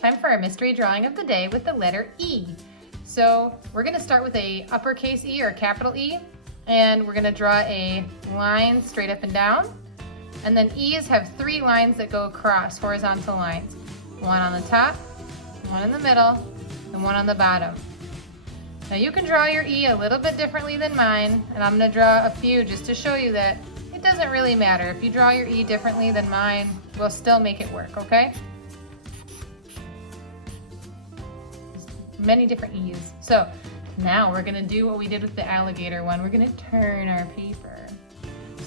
Time for our mystery drawing of the day with the letter E. So we're gonna start with a uppercase E or capital E, and we're gonna draw a line straight up and down. And then E's have 3 lines that go across, horizontal lines. One on the top, one in the middle, and one on the bottom. Now you can draw your E a little bit differently than mine, and I'm gonna draw a few just to show you that it doesn't really matter. If you draw your E differently than mine, we'll still make it work, okay? Many different E's. So now we're gonna do what we did with the alligator one. We're gonna turn our paper.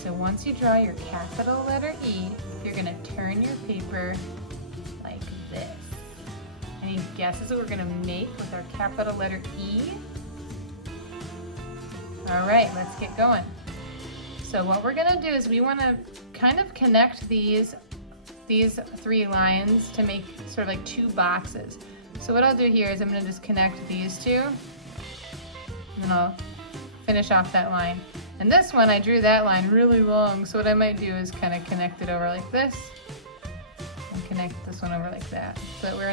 So once you draw your capital letter E, you're gonna turn your paper like this. Any guesses what we're gonna make with our capital letter E? All right, let's get going. So what we're gonna do is we wanna kind of connect these 3 lines to make sort of like 2 boxes. So what I'll do here is I'm gonna just connect these 2, and then I'll finish off that line. And this one, I drew that line really long, so what I might do is kind of connect it over like this, and connect this one over like that, so that we're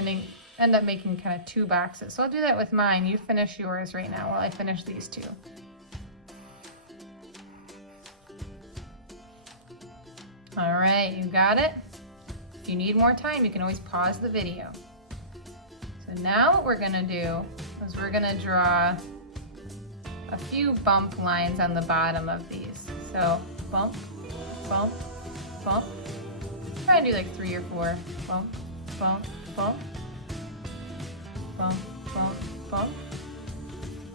end up making kind of 2 boxes. So I'll do that with mine. You finish yours right now while I finish these 2. All right, you got it? If you need more time, you can always pause the video. So now what we're gonna do is we're gonna draw a few bump lines on the bottom of these. So bump, bump, bump. Try and do like 3 or 4. Bump, bump, bump. Bump, bump, bump.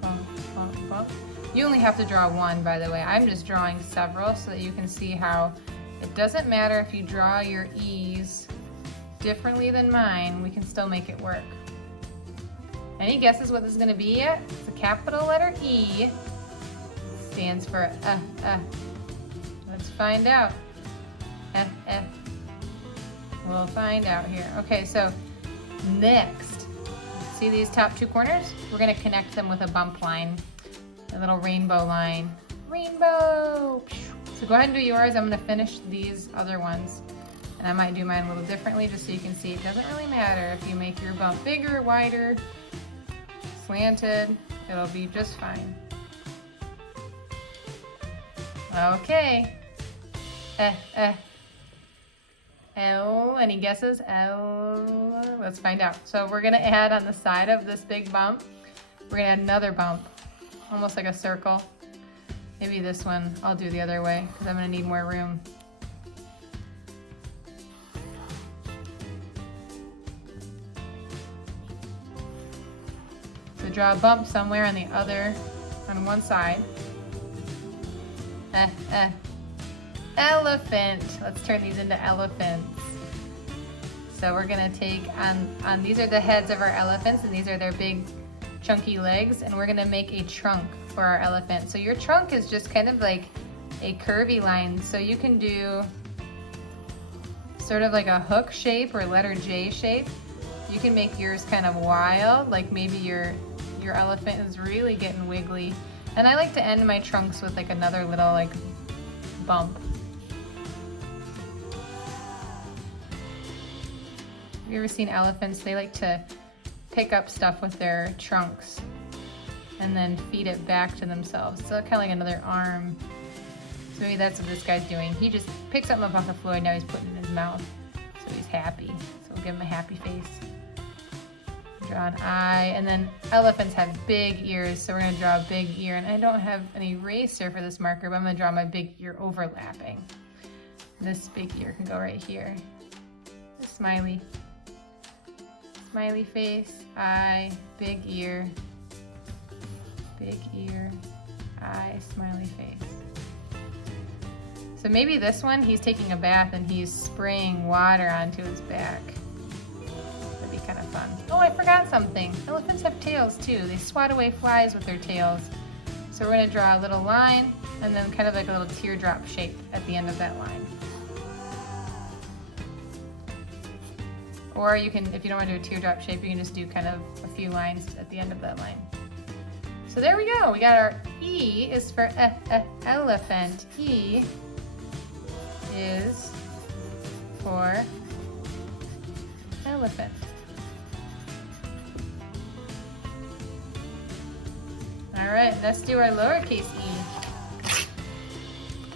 Bump, bump, bump. You only have to draw 1, by the way. I'm just drawing several so that you can see how it doesn't matter if you draw your E's differently than mine, we can still make it work. Any guesses what this is going to be yet? It's a capital letter E. Stands for Let's find out. We'll find out here. Okay, so next, see these top 2 corners? We're going to connect them with a bump line, a little rainbow line. Rainbow! So go ahead and do yours. I'm going to finish these other ones. And I might do mine a little differently just so you can see it doesn't really matter if you make your bump bigger, wider, slanted, it'll be just fine. Okay. L, any guesses? L, let's find out. So we're gonna add on the side of this big bump, we're gonna add another bump, almost like a circle. Maybe this one I'll do the other way because I'm gonna need more room. So draw a bump somewhere on one side. Elephant. Let's turn these into elephants. So we're gonna take on these are the heads of our elephants, and these are their big chunky legs, and we're gonna make a trunk for our elephant. So your trunk is just kind of like a curvy line, so you can do sort of like a hook shape or letter J shape. You can make yours kind of wild, like maybe your elephant is really getting wiggly. And I like to end my trunks with like another little like bump. Have you ever seen elephants? They like to pick up stuff with their trunks and then feed it back to themselves. So kind of like another arm. So maybe that's what this guy's doing. He just picks something up off the floor and now he's putting it in his mouth. So he's happy. So we'll give him a happy face. Draw an eye, and then elephants have big ears, so we're gonna draw a big ear. And I don't have an eraser for this marker, but I'm gonna draw my big ear overlapping. This big ear can go right here. A smiley. Smiley face, eye, big ear, eye, smiley face. So maybe this one, he's taking a bath and he's spraying water onto his back. That'd be kind of fun. Oh, I forgot something. Elephants have tails too. They swat away flies with their tails. So we're gonna draw a little line and then kind of like a little teardrop shape at the end of that line. Or you can, if you don't want to do a teardrop shape, you can just do kind of a few lines at the end of that line. So there we go. We got our E is for elephant. E is for elephant. All right, let's do our lowercase e.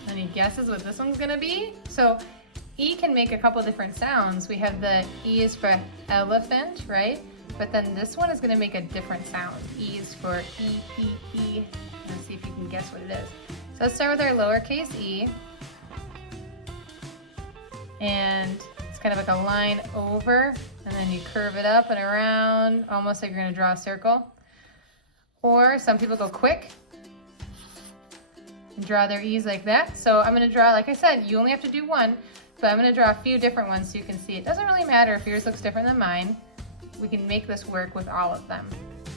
Any guesses what this one's gonna be? So E can make a couple different sounds. We have the E is for elephant, right? But then this one is gonna make a different sound. E is for E, E, E. Let's see if you can guess what it is. So let's start with our lowercase e. And it's kind of like a line over, and then you curve it up and around, almost like you're gonna draw a circle. Or some people go quick and draw their E's like that. So I'm gonna draw, like I said, you only have to do one, but I'm gonna draw a few different ones so you can see. It doesn't really matter if yours looks different than mine. We can make this work with all of them.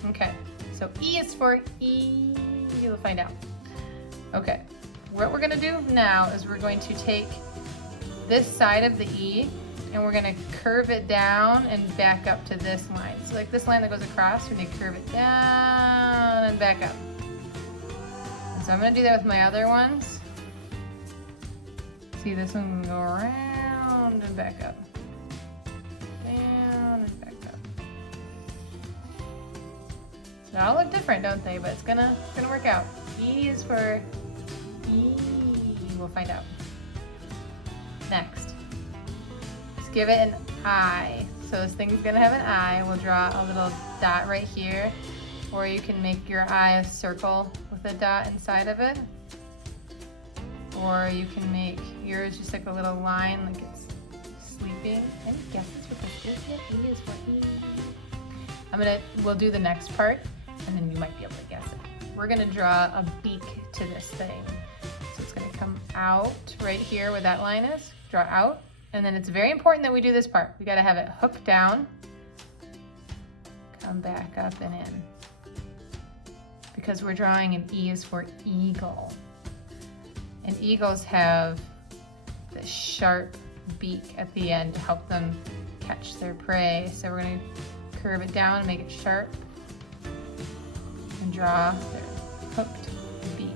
Okay, so E is for E, you'll find out. Okay, what we're gonna do now is we're going to take this side of the E and we're gonna curve it down and back up to this line. So like this line that goes across, we're gonna curve it down and back up. And so I'm gonna do that with my other ones. See, this one can go around and back up. Down and back up. They all look different, don't they? But it's gonna work out. E is for E. We'll find out. Next. Let's give it an eye. So this thing's gonna have an eye. We'll draw a little dot right here. Or you can make your eye a circle with a dot inside of it. Or you can make yours just like a little line, like it's sleeping. Any guesses what this is yet? E is for E. We'll do the next part, and then you might be able to guess it. We're gonna draw a beak to this thing. So it's gonna come out right here where that line is. Draw out, and then it's very important that we do this part. We gotta have it hook down, come back up and in. Because we're drawing an E is for eagle. And eagles have this sharp beak at the end to help them catch their prey. So we're gonna curve it down and make it sharp and draw their hooked beak.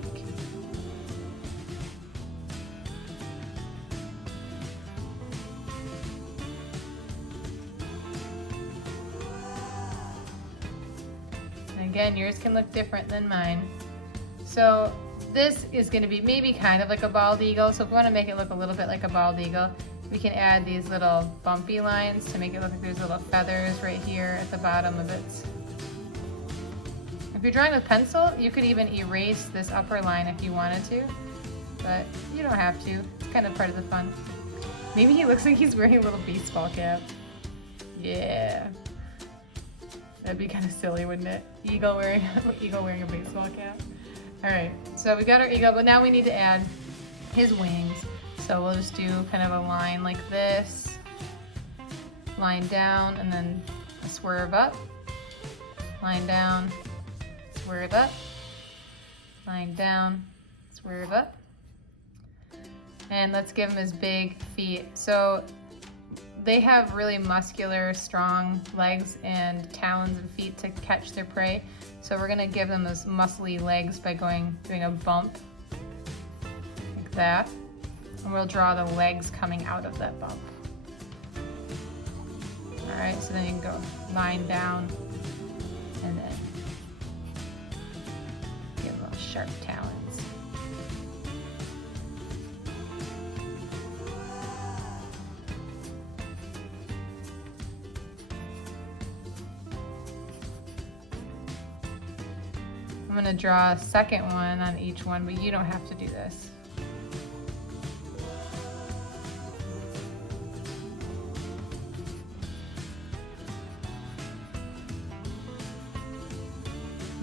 And again, yours can look different than mine. So this is going to be maybe kind of like a bald eagle. So if we want to make it look a little bit like a bald eagle, we can add these little bumpy lines to make it look like there's little feathers right here at the bottom of it. If you're drawing with pencil, you could even erase this upper line if you wanted to, but you don't have to. It's kind of part of the fun. Maybe he looks like he's wearing a little baseball cap. Yeah. That'd be kind of silly, wouldn't it? Eagle wearing a baseball cap. All right, so we got our eagle, but now we need to add his wings. So we'll just do kind of a line like this, line down, and then a swerve up, line down, swerve up, line down, swerve up. And let's give him his big feet. So they have really muscular, strong legs and talons and feet to catch their prey. So we're gonna give them those muscly legs by doing a bump like that. And we'll draw the legs coming out of that bump. All right, so then you can go line down and then give little sharp talons. I'm gonna draw a second one on each one, but you don't have to do this.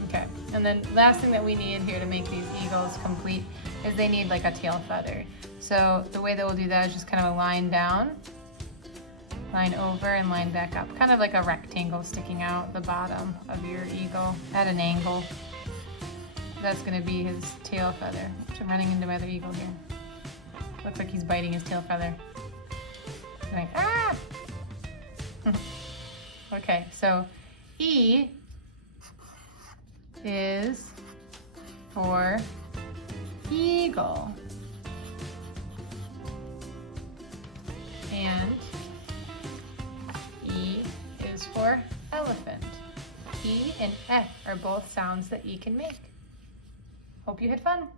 Okay, and then last thing that we need here to make these eagles complete is they need like a tail feather. So the way that we'll do that is just kind of a line down, line over, and line back up. Kind of like a rectangle sticking out the bottom of your eagle at an angle. That's gonna be his tail feather. I'm running into my other eagle here. Looks like he's biting his tail feather. Going, ah! Okay, so E is for eagle. And E is for elephant. E and F are both sounds that E can make. Hope you had fun.